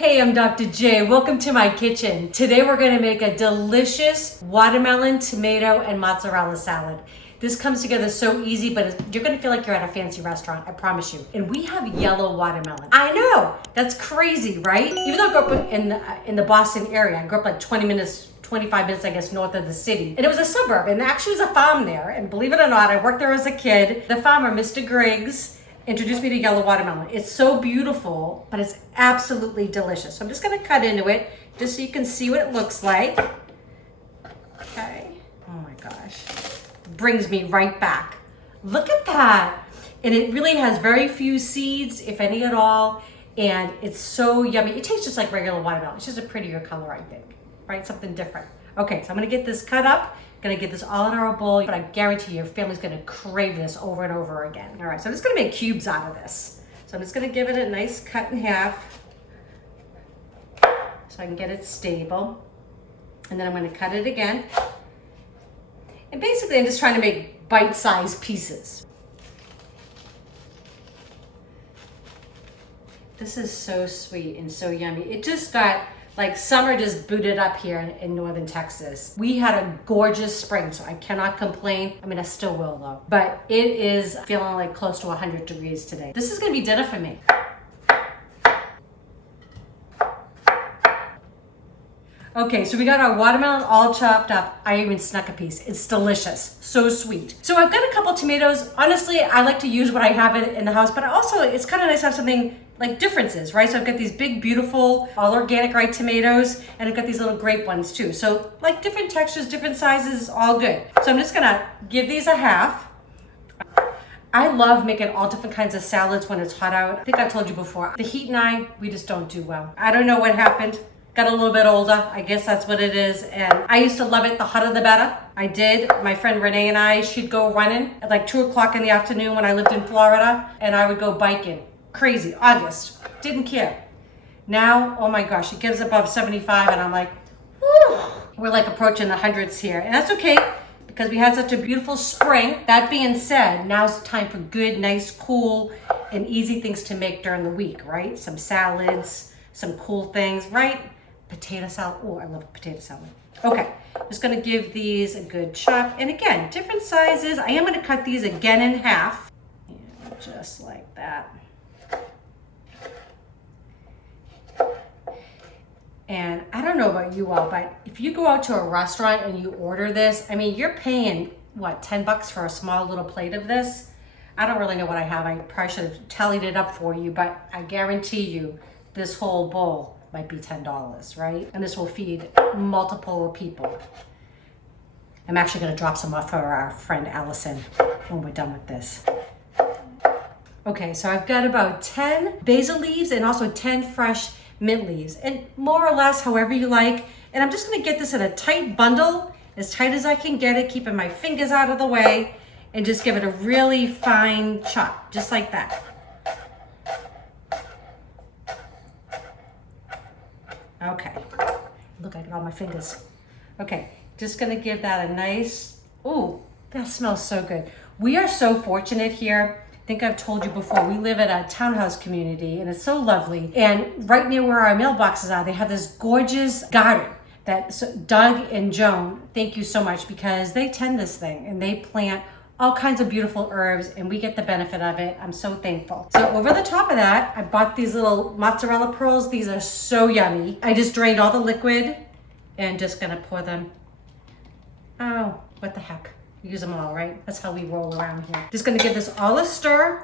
Hey, I'm Dr. J. Welcome to my kitchen. Today we're going to make a delicious watermelon, tomato, and mozzarella salad. This comes together so easy, but you're going to feel like you're at a fancy restaurant, I promise you. And we have yellow watermelon. I know, that's crazy, right? Even though I grew up in the Boston area, I grew up like 25 minutes, I guess, north of the city. And it was a suburb, and actually was a farm there. And believe it or not, I worked there as a kid. The farmer, Mr. Griggs, introduced me to yellow watermelon. It's so beautiful, but it's absolutely delicious. So I'm just gonna cut into it just so you can see what it looks like. Okay, oh my gosh. Brings me right back. Look at that. And it really has very few seeds, if any at all. And it's so yummy. It tastes just like regular watermelon. It's just a prettier color, I think, right? Something different. Okay, so I'm gonna get this cut up. Gonna get this all in our bowl, but I guarantee your family's gonna crave this over and over again. All right, so I'm just gonna make cubes out of this. So I'm just gonna give it a nice cut in half so I can get it stable. And then I'm gonna cut it again. And basically I'm just trying to make bite-sized pieces. This is so sweet and so yummy. It just got, like, summer just booted up here in northern Texas. We had a gorgeous spring, so I cannot complain. I mean, I still will though. But it is feeling like close to 100 degrees today. This is gonna be dinner for me. Okay, so we got our watermelon all chopped up. I even snuck a piece. It's delicious, so sweet. So I've got a couple tomatoes. Honestly, I like to use what I have in the house, but also it's kind of nice to have something like differences, right? So I've got these big, beautiful, all organic, right, tomatoes, and I've got these little grape ones too. So like different textures, different sizes, all good. So I'm just gonna give these a half. I love making all different kinds of salads when it's hot out. I think I told you before, the heat and I, we just don't do well. I don't know what happened. Got a little bit older, I guess that's what it is. And I used to love it, the hotter the better. I did. My friend Renee and I, she'd go running at like 2 o'clock in the afternoon when I lived in Florida, and I would go biking. Crazy, August, didn't care. Now, oh my gosh, it gets above 75 and I'm like, whew. We're like approaching the hundreds here. And that's okay because we had such a beautiful spring. That being said, now's the time for good, nice, cool, and easy things to make during the week, right? Some salads, some cool things, right? Potato salad. Oh, I love potato salad. Okay, just gonna give these a good chop. And again, different sizes. I am gonna cut these again in half. And just like that. And I don't know about you all, but if you go out to a restaurant and you order this, I mean, you're paying, what, 10 bucks for a small little plate of this? I don't really know what I have. I probably should have tallied it up for you, but I guarantee you this whole bowl might be $10, right? And this will feed multiple people. I'm actually gonna drop some off for our friend Allison when we're done with this. Okay, so I've got about 10 basil leaves and also 10 fresh mint leaves, and more or less however you like. And I'm just gonna get this in a tight bundle, as tight as I can get it, keeping my fingers out of the way, and just give it a really fine chop, just like that. Okay, look, I got all my fingers. Okay, just gonna give that a nice, ooh, that smells so good. We are so fortunate here. I think I've told you before, we live in a townhouse community and it's so lovely. And right near where our mailboxes are, they have this gorgeous garden that Doug and Joan, thank you so much, because they tend this thing and they plant all kinds of beautiful herbs and we get the benefit of it. I'm so thankful. So over the top of that, I bought these little mozzarella pearls. These are so yummy. I just drained all the liquid and just gonna pour them. Oh, what the heck. Use them all, right? That's how we roll around here. Just gonna give this all a stir.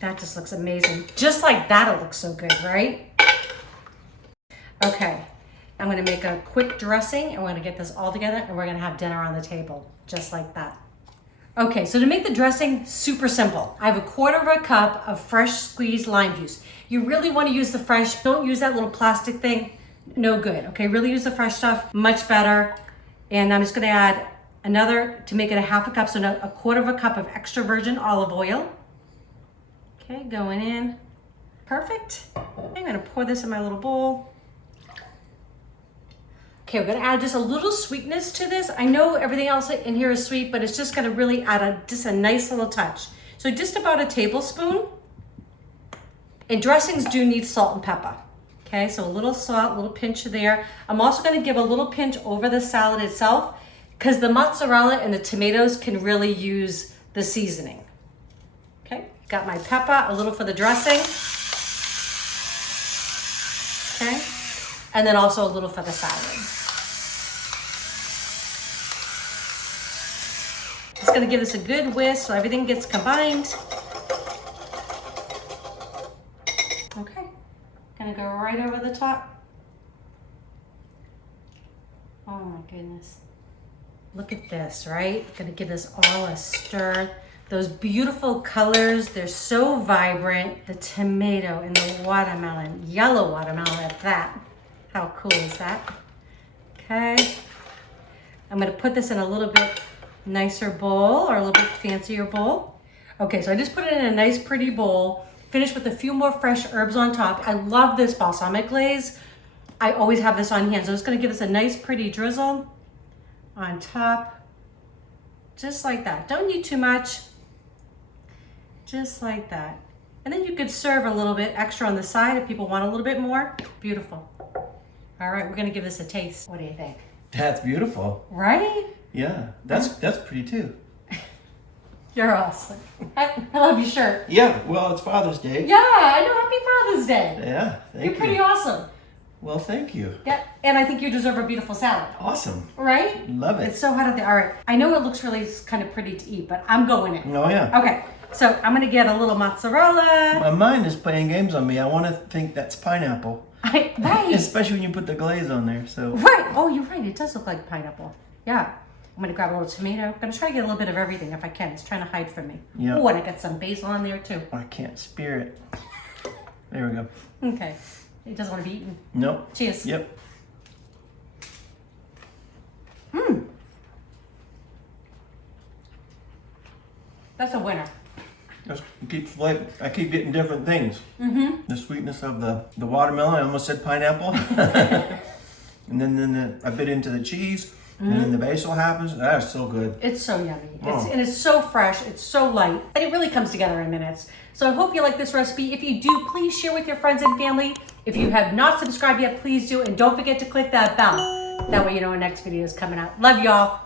That just looks amazing. Just like that, it looks so good, right? Okay, I'm gonna make a quick dressing and we're gonna get this all together and we're gonna have dinner on the table, just like that. Okay, so to make the dressing, super simple. I have 1/4 cup of fresh squeezed lime juice. You really wanna use the fresh, don't use that little plastic thing, no good, okay? Really use the fresh stuff, much better. And I'm just gonna add another, to make it a 1/2 cup, so 1/4 cup of extra virgin olive oil. Okay, going in. Perfect. I'm gonna pour this in my little bowl. Okay, we're gonna add just a little sweetness to this. I know everything else in here is sweet, but it's just gonna really add just a nice little touch. So just about a tablespoon. And dressings do need salt and pepper. Okay, so a little salt, a little pinch there. I'm also gonna give a little pinch over the salad itself because the mozzarella and the tomatoes can really use the seasoning. Okay, got my pepper, a little for the dressing. Okay, and then also a little for the salad. It's gonna give this a good whisk so everything gets combined. Okay, gonna go right over the top. Oh my goodness. Look at this, right? Gonna give this all a stir. Those beautiful colors, they're so vibrant. The tomato and the watermelon, yellow watermelon at that. How cool is that? Okay. I'm gonna put this in a little bit nicer bowl or a little bit fancier bowl. Okay, so I just put it in a nice pretty bowl, finished with a few more fresh herbs on top. I love this balsamic glaze. I always have this on hand. So I'm just gonna give this a nice pretty drizzle on top, just like that. Don't need too much, just like that. And then you could serve a little bit extra on the side if people want a little bit more. Beautiful. All right, we're gonna give this a taste. What do you think? That's beautiful. Right? Yeah, that's pretty too. You're awesome. I love your shirt. Yeah, well, it's Father's Day. Yeah, I know. Happy Father's Day. Yeah, thank you. You're pretty awesome. Well, thank you. Yeah, and I think you deserve a beautiful salad. Awesome. Right? Love it. It's so hot out there. All right. I know it looks really kind of pretty to eat, but I'm going in. Oh, yeah. Okay, so I'm gonna get a little mozzarella. My mind is playing games on me. I want to think that's pineapple. Right. Especially when you put the glaze on there, so. Right. Oh, you're right. It does look like pineapple. Yeah. I'm gonna grab a little tomato. I'm gonna try to get a little bit of everything if I can. It's trying to hide from me. Yeah. Oh, and I got some basil on there too. I can't spear it. There we go. Okay. It doesn't want to be eaten. Nope. Cheers. Yep. That's a winner. I keep getting different things. Mm-hmm. The sweetness of the watermelon. I almost said pineapple. And then I bit into the cheese. And then the basil happens. That is so good. It's so yummy. Oh. And it's so fresh. It's so light. And it really comes together in minutes. So I hope you like this recipe. If you do, please share with your friends and family. If you have not subscribed yet, please do. And don't forget to click that bell. That way you know our next video is coming out. Love y'all.